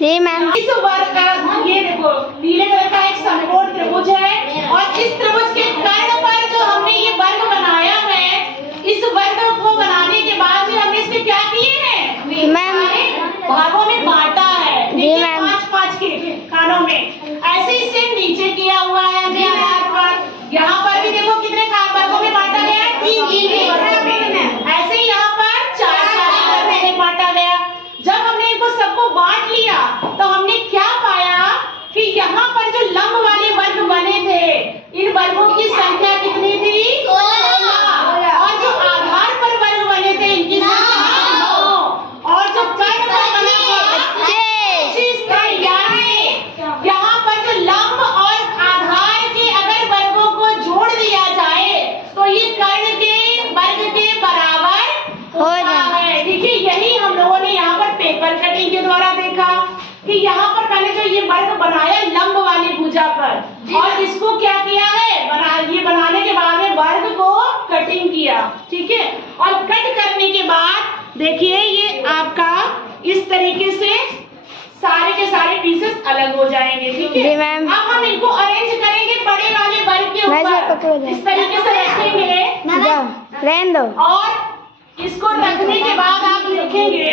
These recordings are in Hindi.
जी मैम। इस वर्ग का ये देखो नीले कलर का एक समकोण त्रिभुज है और इस त्रिभुज के कर्ण पर जो हमने ये वर्ग बनाया है, इस वर्ग को बनाने के बाद ही हमने इसके क्या किए हैं मैम, भागों में बांटा है। जी मैम। 5-5 के खानों में। ऐसे ही सेम नीचे किया हुआ है आधार पर। यहाँ पर भी देखो कितने वर्गों में बांटा गया है, 3 वर्गों में। ऐसे ही यहाँ पर 4 वर्गों में बांटा गया। जब हमने इनको सबको बांट लिया तो हमने क्या पाया कि यहाँ पर जो लंब वाले वर्ग बने थे, इन वर्गों की संख्या कितनी थी 16। और जो आधार पर वर्ग बने थे इनकी संख्या 9। और जो कर्ण पर बना हुआ 25 था। यानी यहाँ पर जो लंब और आधार के अगर वर्गों को जोड़ दिया जाए तो ये कर्ण के वर्ग के बराबर होता है। देखिए यही हम लोगों ने यहाँ पर पेपर कटिंग के द्वारा देखा कि यहाँ पर मैंने जो ये वर्ग बनाया लंब वाली भुजा पर, और इसको क्या किया है ये बनाने के बाद में वर्ग को कटिंग किया। ठीक है, और कट करने के बाद देखिए ये आपका इस तरीके से सारे के सारे पीसेस अलग हो जाएंगे। ठीक है, अब हम इनको अरेंज करेंगे बड़े वाले वर्ग के ऊपर। इस तरीके से रखेंगे रहने दो। और इसको रखने के बाद आप लिखेंगे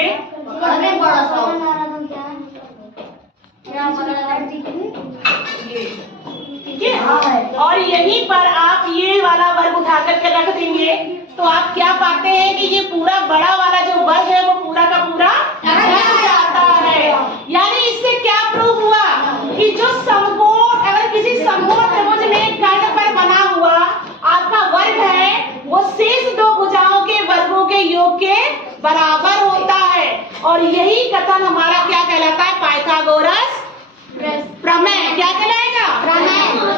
ठीक है, और यहीं पर आप ये वाला वर्ग उठा करके रख देंगे तो आप क्या पाते हैं कि ये पूरा बड़ा वाला जो वर्ग है वो पूरा का पूरा ढक जाता है। यानी इससे क्या प्रूव हुआ कि जो समकोण, अगर किसी समकोण त्रिभुज में कर्ण पर बना हुआ आपका वर्ग है वो शेष 2 भुजाओं के वर्गों के योग के बराबर होता है। और यही कथन हमारा क्या कहलाता है, पाइथागोरस प्रमेय। क्या कहलाएगा,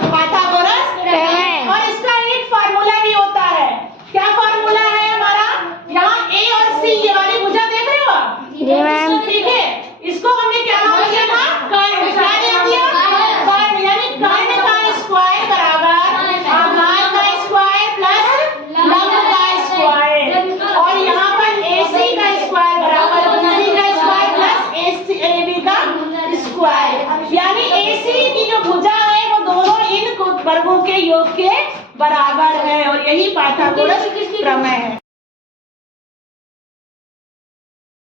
पाइथागोरस प्रमेय। और इसका एक फार्मूला भी होता है। क्या फार्मूला है हमारा, यहाँ ए और सी ये वाली भुजा देख रहे हो आप, ठीक है, इसको हमने क्या नाम दिया था, कर्ण। क्या दे दिया, कर्ण। यानी कर्ण का स्क्वायर बराबर आधार का स्क्वायर प्लस लंब का स्क्वायर। और यहाँ पर AC का स्क्वायर बराबर BC का स्क्वायर प्लस AB का स्क्वायर। यानी AC की जो भुजा है वो दोनों इन वर्गों के योग के बराबर है। और यही पाइथागोरस प्रमेय है।